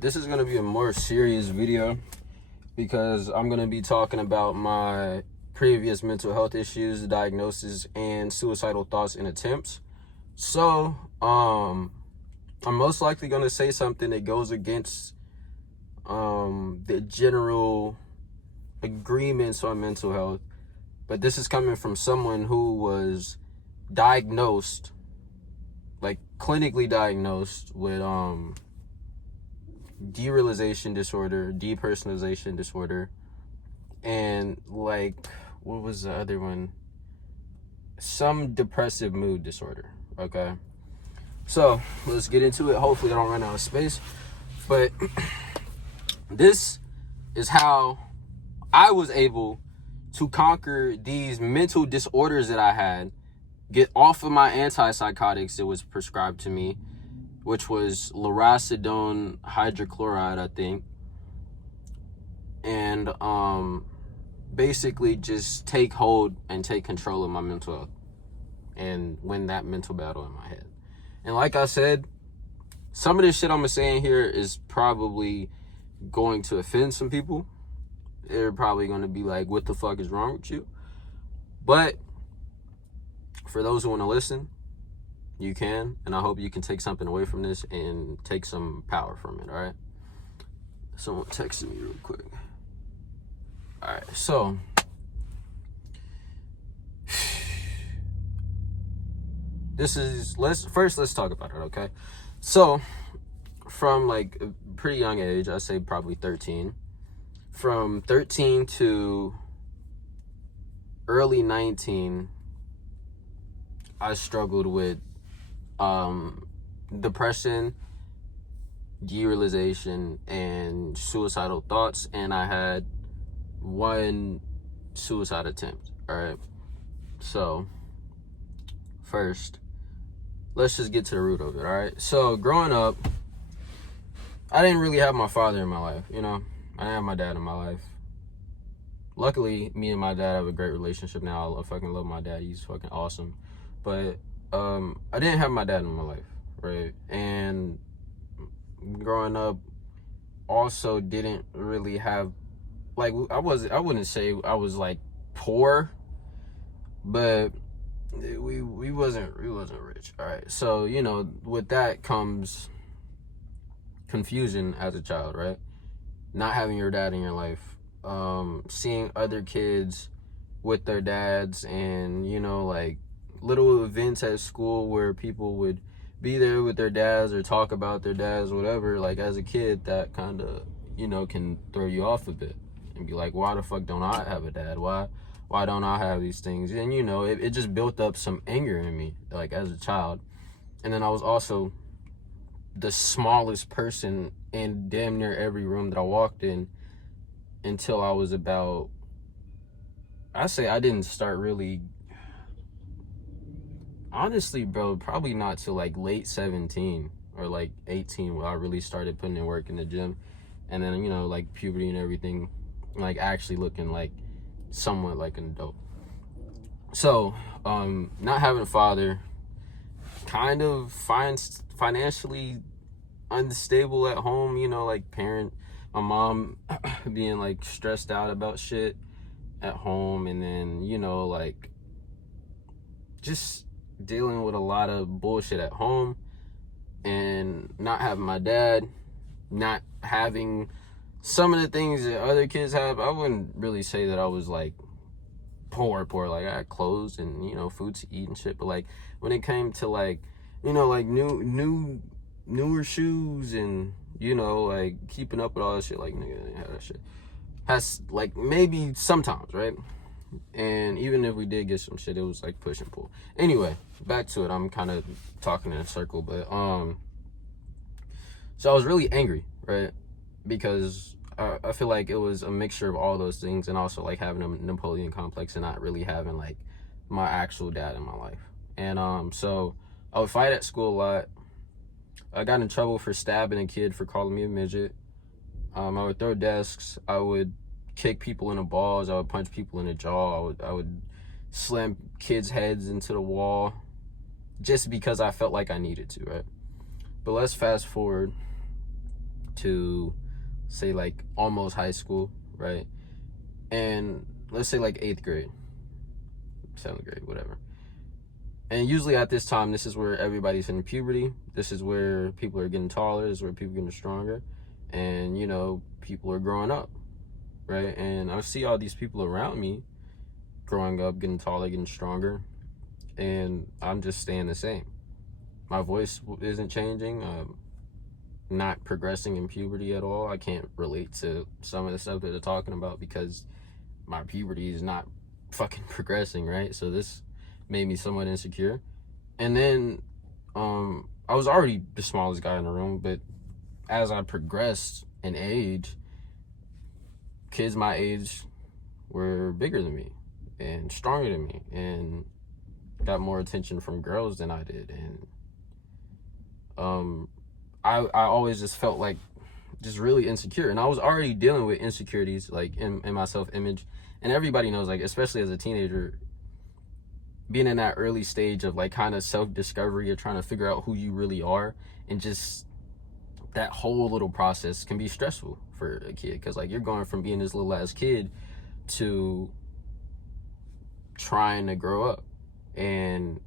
This is going to be a more serious video because I'm going to be talking about my previous mental health issues, diagnoses, and suicidal thoughts and attempts. So, I'm most likely going to say something that goes against the general agreements on mental health, but this is coming from someone who was diagnosed, like clinically diagnosed with derealization disorder, depersonalization disorder, and like, what was the other one? Some depressive mood disorder. Okay, so let's get into it. Hopefully I don't run out of space, but this is how I was able to conquer these mental disorders that I had, get off of my antipsychotics that was prescribed to me, which was lurasidone hydrochloride, I think, and basically just take hold and take control of my mental health and win that mental battle in my head. And like I said, some of this shit I'm saying here is probably going to offend some people. They're probably going to be like, what the fuck is wrong with you? But for those who want to listen, you can, and I hope you can take something away from this and take some power from it, all right? Someone texted me real quick. All right, so let's talk about it, okay? So from like a pretty young age, I say probably 13, from 13 to early 19, I struggled with depression, derealization, and suicidal thoughts, and I had one suicide attempt. All right, so first, let's just get to the root of it. All right, so growing up, I didn't really have my father in my life. I didn't have my dad in my life. Luckily, me and my dad have a great relationship now. I fucking love my dad. He's fucking awesome. But I didn't have my dad in my life, right? And growing up, also didn't really have, like, I wouldn't say I was like poor, but we wasn't rich. All right, so with that comes confusion as a child, right? Not having your dad in your life, seeing other kids with their dads, and like little events at school where people would be there with their dads or talk about their dads, whatever. Like, as a kid, that kind of can throw you off a bit and be like, why the fuck don't I have a dad? Why don't I have these things? And it just built up some anger in me, like, as a child. And then I was also the smallest person in damn near every room that I walked in until I was about, I say I didn't start really, honestly, bro, probably not till like late 17 or like 18 where I really started putting in work in the gym. And then, like puberty and everything, like actually looking like somewhat like an adult. So, not having a father, kind of financially unstable at home, like my mom being like stressed out about shit at home, and then, like just dealing with a lot of bullshit at home, and not having my dad, not having some of the things that other kids have. I wouldn't really say that I was like poor. Like, I had clothes and food to eat and shit, but like when it came to like like newer shoes and like keeping up with all that shit, like, nigga, I didn't have that shit. Has like maybe sometimes, right? And even if we did get some shit, it was like push and pull. Anyway, back to it. I'm kind of talking in a circle, but so I was really angry, right? Because I feel like it was a mixture of all those things, and also like having a Napoleon complex and not really having like my actual dad in my life. And so I would fight at school a lot. I got in trouble for stabbing a kid for calling me a midget. I would throw desks. I would kick people in the balls. I would punch people in the jaw. I would slam kids' heads into the wall just because I felt like I needed to, right? But let's fast forward to, say, like almost high school, right? And let's say like 8th grade, 7th grade, whatever. And usually at this time, this is where everybody's in puberty. This is where people are getting taller. This is where people are getting stronger. And, you know, people are growing up, right? And I see all these people around me growing up, getting taller, getting stronger. And I'm just staying the same. My voice isn't changing. Not progressing in puberty at all. I can't relate to some of the stuff that they're talking about because my puberty is not fucking progressing, right? So this made me somewhat insecure. And then I was already the smallest guy in the room, but as I progressed in age, kids my age were bigger than me and stronger than me and got more attention from girls than I did. And I always just felt like just really insecure. And I was already dealing with insecurities, like in my self-image. And everybody knows, like, especially as a teenager, being in that early stage of like kind of self-discovery, you're trying to figure out who you really are, and just that whole little process can be stressful for a kid, because like you're going from being this little ass kid to trying to grow up, and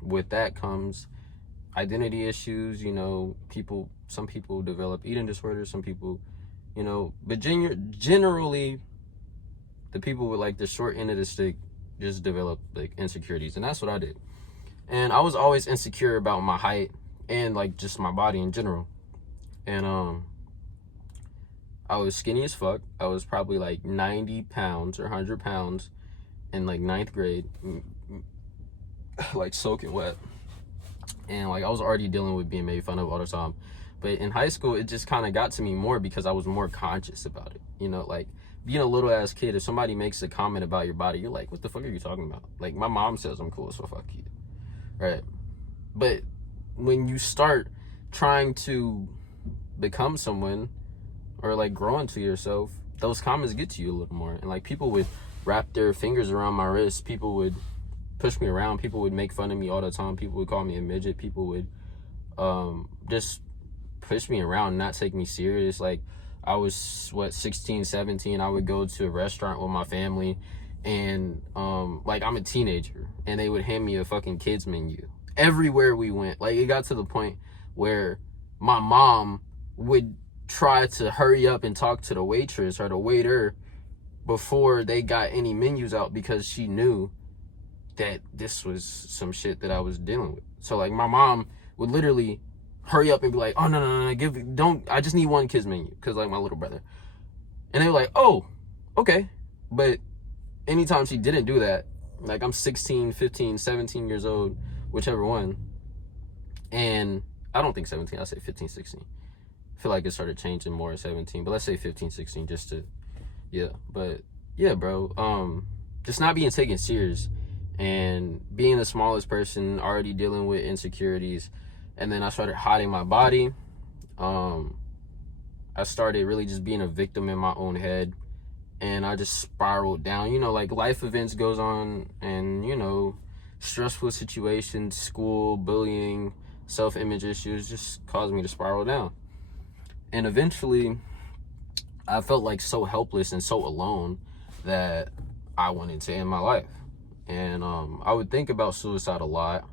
with that comes identity issues. You know, some people develop eating disorders, some people, you know, but generally the people with like the short end of the stick just develop like insecurities. And that's what I did. And I was always insecure about my height and like just my body in general. And I was skinny as fuck. I was probably like 90 pounds or 100 pounds in like 9th grade, like soaking wet. And like I was already dealing with being made fun of all the time. But in high school, it just kind of got to me more because I was more conscious about it. You know, like being a little ass kid, if somebody makes a comment about your body, you're like, what the fuck are you talking about? Like, my mom says I'm cool, so fuck you, right? But when you start trying to become someone or like grow into yourself, those comments get to you a little more. And like people would wrap their fingers around my wrist, people would push me around, people would make fun of me all the time, people would call me a midget, people would just push me around and not take me serious. Like I was 16, 17, I would go to a restaurant with my family, and like I'm a teenager, and they would hand me a fucking kids menu everywhere we went. Like it got to the point where my mom would try to hurry up and talk to the waitress or the waiter before they got any menus out, because she knew that this was some shit that I was dealing with. So like my mom would literally hurry up and be like, oh no, I just need one kids menu, because like my little brother. And they were like, oh, okay. But anytime she didn't do that, like I'm 16, 15, 17 years old, whichever one, and I don't think 17, I say 15, 16. I feel like it started changing more at 17, but let's say 15, 16 just to, yeah. But yeah, bro, just not being taken serious and being the smallest person, already dealing with insecurities. And then I started hiding my body. I started really just being a victim in my own head, and I just spiraled down. You know, like life events goes on, and you know, stressful situations, school, bullying, self-image issues just caused me to spiral down. And eventually I felt like so helpless and so alone that I wanted to end my life. And I would think about suicide a lot.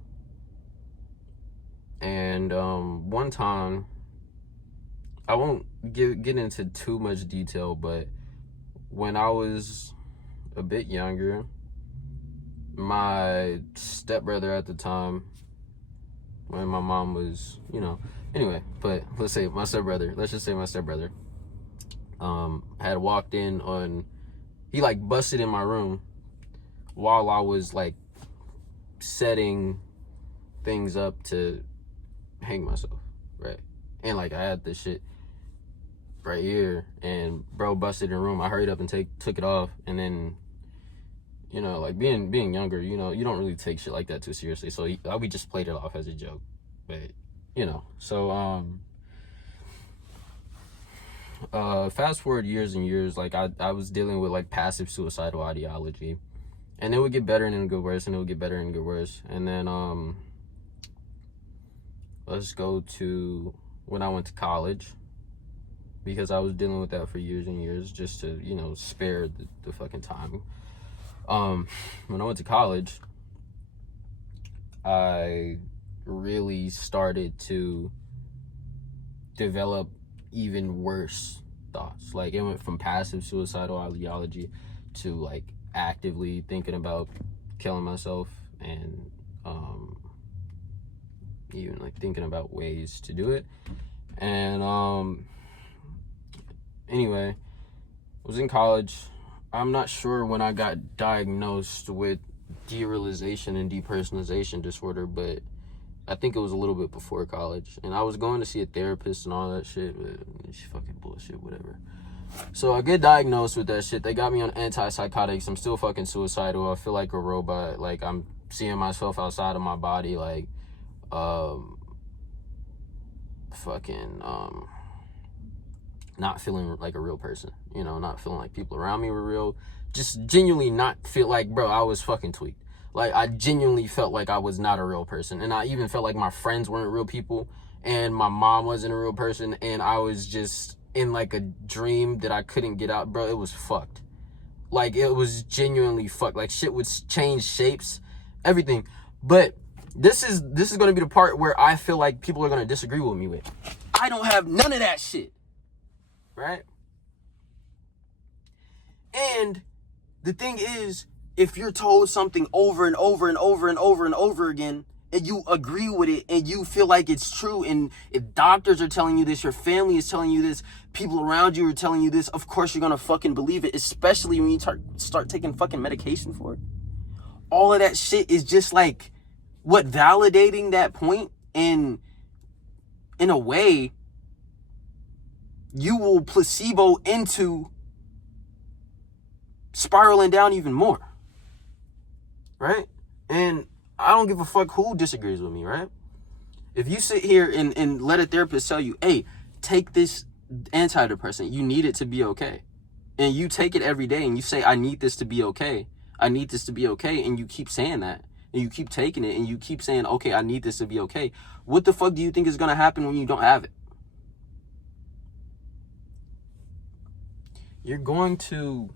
And one time, I won't get into too much detail, but when I was a bit younger, my stepbrother at the time, when my mom was, you know, anyway, but let's just say my stepbrother, had walked in on, he like busted in my room while I was like setting things up to hang myself, right? And like I had this shit right here, and bro busted in the room. I hurried up and took it off, and then, you know, like being younger, you know, you don't really take shit like that too seriously, so we just played it off as a joke. But you know, so fast forward years and years, like I was dealing with like passive suicidal ideology, and it would get better and then it would get worse, and it would get better and get worse. And then let's go to when I went to college. because I was dealing with that for years and years, just to, you know, spare the fucking time. When I went to college, I really started to develop even worse thoughts. Like, it went from passive suicidal ideology to like actively thinking about killing myself, and even like thinking about ways to do it. And anyway, I was in college. I'm not sure when I got diagnosed with derealization and depersonalization disorder, but I think it was a little bit before college. And I was going to see a therapist and all that shit, but it's fucking bullshit, whatever. So I get diagnosed with that shit. They got me on antipsychotics. I'm still fucking suicidal. I feel like a robot. Like, I'm seeing myself outside of my body. Like, not feeling like a real person. You know, not feeling like people around me were real. Just genuinely not feel like, bro, I was fucking tweaked. Like, I genuinely felt like I was not a real person. And I even felt like my friends weren't real people. And my mom wasn't a real person. And I was just in like a dream that I couldn't get out. Bro, it was fucked. Like, it was genuinely fucked. Like, shit would change shapes, everything. But this is going to be the part where I feel like people are going to disagree with me with. I don't have none of that shit. Right? And the thing is, if you're told something over and over and over and over and over again, and you agree with it, and you feel like it's true, and if doctors are telling you this, your family is telling you this, people around you are telling you this, of course you're gonna fucking believe it, especially when you start taking fucking medication for it. All of that shit is just like, what, validating that point, and in a way, you will placebo into spiraling down even more. Right? And I don't give a fuck who disagrees with me, right? If you sit here and let a therapist tell you, hey, take this antidepressant, you need it to be okay. And you take it every day and you say, I need this to be okay. I need this to be okay. And you keep saying that. And you keep taking it and you keep saying, okay, I need this to be okay. What the fuck do you think is going to happen when you don't have it? You're going to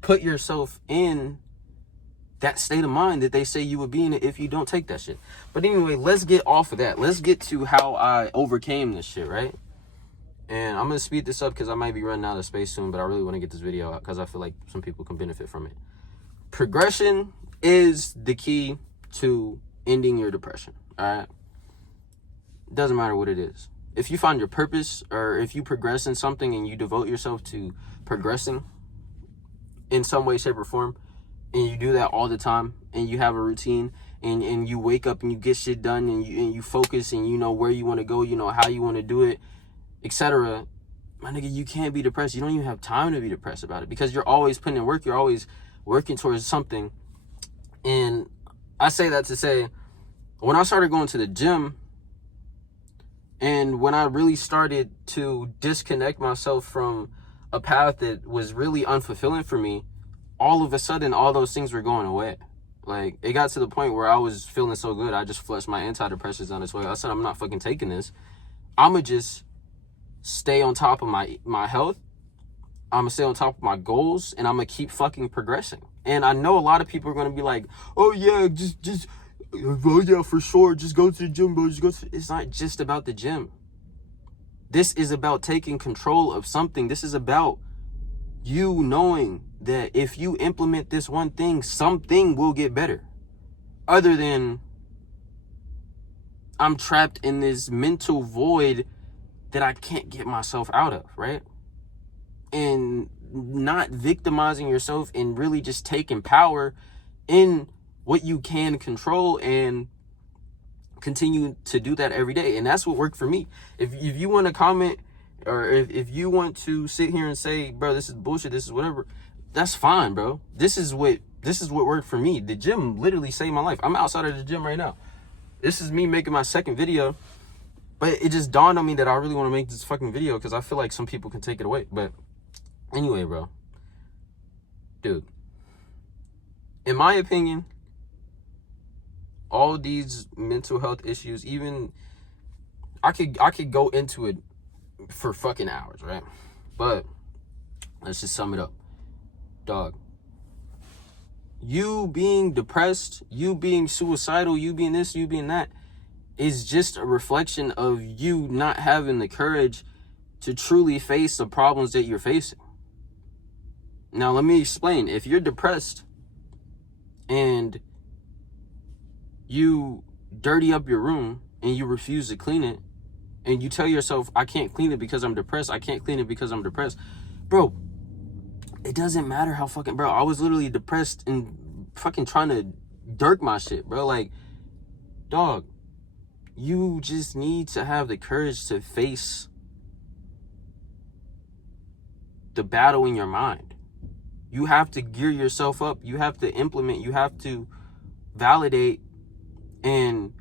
put yourself in that state of mind that they say you would be in it if you don't take that shit. But anyway, let's get off of that. Let's get to how I overcame this shit, right? And I'm going to speed this up because I might be running out of space soon, but I really want to get this video out because I feel like some people can benefit from it. Progression is the key to ending your depression, all right? Doesn't matter what it is. If you find your purpose, or if you progress in something and you devote yourself to progressing in some way, shape, or form, and you do that all the time, and you have a routine, and you wake up and you get shit done, and you focus, and you know where you want to go, you know how you want to do it, etc., my nigga, you can't be depressed. You don't even have time to be depressed about it because you're always putting in work. You're always working towards something. And I say that to say, when I started going to the gym, and when I really started to disconnect myself from a path that was really unfulfilling for me, all of a sudden, all those things were going away. Like, it got to the point where I was feeling so good, I just flushed my antidepressants down this way. I said, I'm not fucking taking this. I'm going to just stay on top of my health. I'm going to stay on top of my goals, and I'm going to keep fucking progressing. And I know a lot of people are going to be like, oh, yeah, oh, yeah, for sure, just go to the gym, bro. It's not just about the gym. This is about taking control of something. This is about you knowing that if you implement this one thing, something will get better. Other than, I'm trapped in this mental void that I can't get myself out of, right? And not victimizing yourself and really just taking power in what you can control and continue to do that every day. And that's what worked for me. If you want to comment, or if you want to sit here and say, bro, this is bullshit, this is whatever, that's fine, bro. This is what worked for me. The gym literally saved my life. I'm outside of the gym right now. This is me making my second video, but it just dawned on me that I really want to make this fucking video because I feel like some people can take it away. But anyway, bro, dude, in my opinion, all these mental health issues, even I could go into it for fucking hours, right? But let's just sum it up. Dog, you being depressed, you being suicidal, you being this, you being that, is just a reflection of you not having the courage to truly face the problems that you're facing. Now, let me explain. If you're depressed and you dirty up your room and you refuse to clean it, and you tell yourself, I can't clean it because I'm depressed, I can't clean it because I'm depressed, bro, it doesn't matter how fucking, bro, I was literally depressed and fucking trying to dirk my shit, bro. Like, dog, you just need to have the courage to face the battle in your mind. You have to gear yourself up. You have to implement. You have to validate and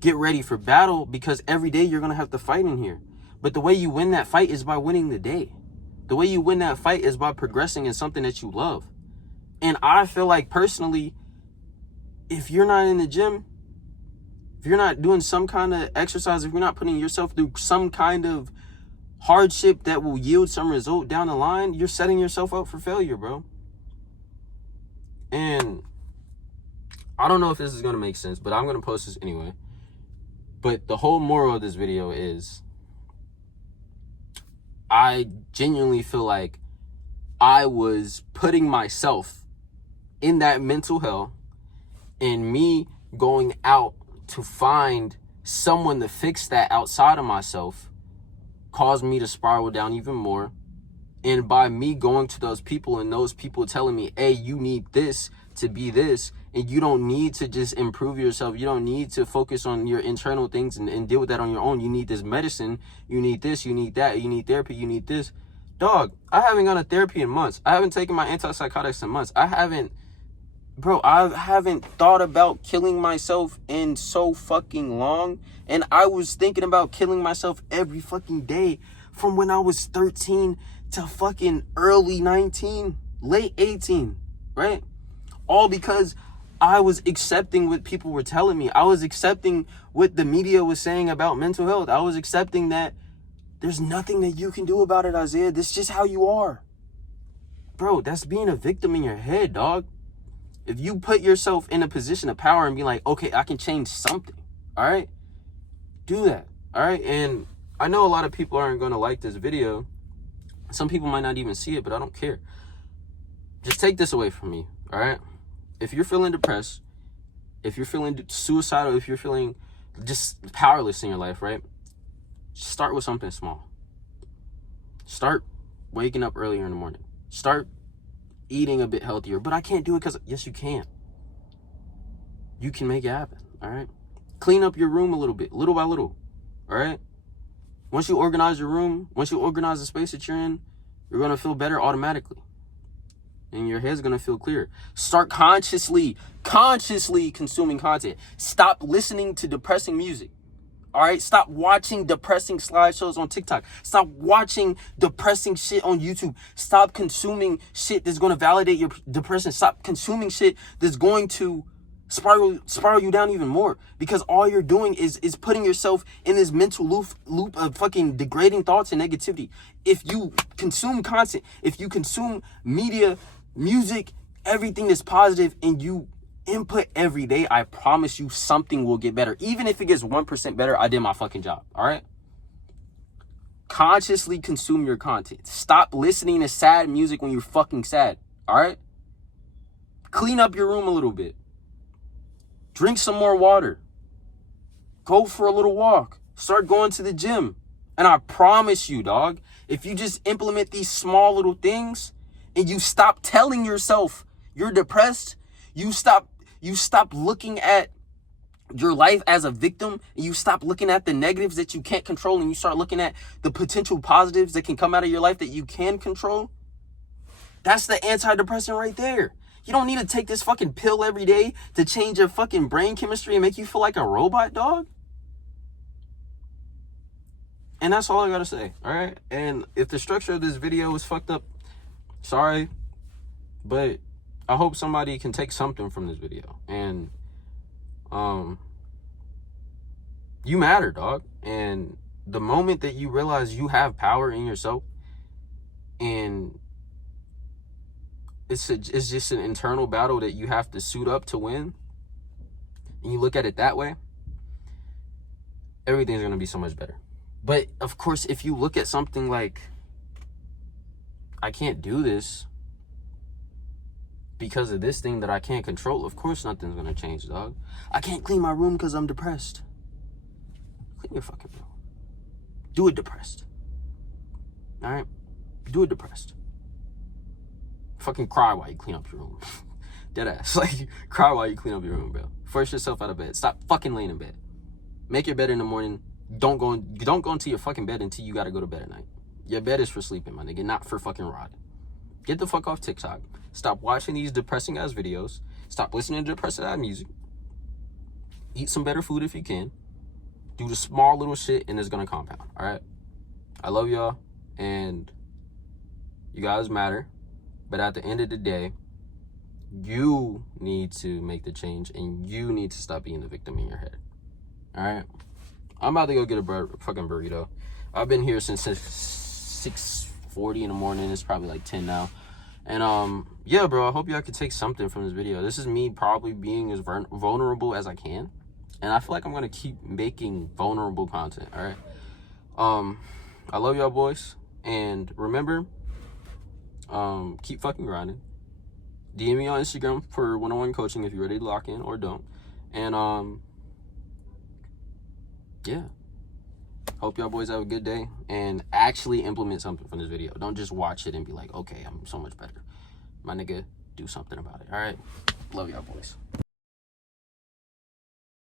get ready for battle, because every day you're going to have to fight in here. But the way you win that fight is by winning the day. The way you win that fight is by progressing in something that you love. And I feel like personally, if you're not in the gym, if you're not doing some kind of exercise, if you're not putting yourself through some kind of hardship that will yield some result down the line, you're setting yourself up for failure, bro. And I don't know if this is going to make sense, but I'm going to post this anyway. But the whole moral of this video is, I genuinely feel like I was putting myself in that mental hell, and me going out to find someone to fix that outside of myself caused me to spiral down even more. And by me going to those people and those people telling me, hey, you need this to be this, and you don't need to just improve yourself, you don't need to focus on your internal things and deal with that on your own, you need this medicine, you need this, you need that, you need therapy, you need this. Dog, I haven't gone to therapy in months. I haven't taken my antipsychotics in months. I haven't thought about killing myself in so fucking long. And I was thinking about killing myself every fucking day from when I was 13 to fucking early 19, late 18, right? All because I was accepting what people were telling me. I was accepting what the media was saying about mental health. I was accepting that there's nothing that you can do about it, Isaiah. This is just how you are. Bro, that's being a victim in your head, dog. If you put yourself in a position of power and be like, okay, I can change something, all right? Do that, all right? And I know a lot of people aren't going to like this video. Some people might not even see it, but I don't care. Just take this away from me, all right? If you're feeling depressed, if you're feeling suicidal, if you're feeling just powerless in your life, right? Start with something small. Start waking up earlier in the morning. Start eating a bit healthier. But I can't do it because, yes, you can. You can make it happen, all right? Clean up your room a little bit, little by little, all right? Once you organize your room, once you organize the space that you're in, you're going to feel better automatically. And your head's going to feel clearer. Start consciously consuming content. Stop listening to depressing music. All right? Stop watching depressing slideshows on TikTok. Stop watching depressing shit on YouTube. Stop consuming shit that's going to validate your depression. Stop consuming shit that's going to spiral you down even more, because all you're doing is putting yourself in this mental loop of fucking degrading thoughts and negativity. If you consume content, if you consume media, music, everything that's positive, and you input every day, I promise you something will get better. Even if it gets 1% better, I did my fucking job. All right? Consciously consume your content. Stop listening to sad music when you're fucking sad. All right? Clean up your room a little bit. Drink some more water. Go for a little walk. Start going to the gym. And I promise you, dog, if you just implement these small little things and you stop telling yourself you're depressed, you stop looking at your life as a victim, and you stop looking at the negatives that you can't control, and you start looking at the potential positives that can come out of your life that you can control, that's the antidepressant right there. You don't need to take this fucking pill every day to change your fucking brain chemistry and make you feel like a robot, dog. And that's all I gotta say, all right? And if the structure of this video was fucked up, sorry, but I hope somebody can take something from this video. And you matter, dog. And the moment that you realize you have power in yourself, and it's just an internal battle that you have to suit up to win, and you look at it that way, everything's going to be so much better. But of course, if you look at something like, I can't do this because of this thing that I can't control, of course nothing's going to change, dog. I can't clean my room because I'm depressed. Clean your fucking room. Do it depressed. All right? Do it depressed. Fucking cry while you clean up your room. Deadass. Like, cry while you clean up your room, bro. Force yourself out of bed. Stop fucking laying in bed. Make your bed in the morning. Don't go into your fucking bed until you gotta go to bed at night. Your bed is for sleeping, my nigga, not for fucking rotting. Get the fuck off TikTok. Stop watching these depressing ass videos. Stop listening to depressing ass music. Eat some better food if you can. Do the small little shit and it's gonna compound. Alright? I love y'all, and you guys matter. But at the end of the day, you need to make the change, and you need to stop being the victim in your head. Alright? I'm about to go get a fucking burrito. I've been here since 6:40 in the morning. It's probably like 10 now. And yeah, bro, I hope y'all could take something from this video. This is me probably being as vulnerable as I can. And I feel like I'm gonna keep making vulnerable content, alright? I love y'all boys. And remember, keep fucking grinding. DM me on Instagram for one-on-one coaching if you're ready to lock in, or don't. And yeah. Hope y'all boys have a good day and actually implement something from this video. Don't just watch it and be like, okay, I'm so much better. My nigga, do something about it. All right? Love y'all boys.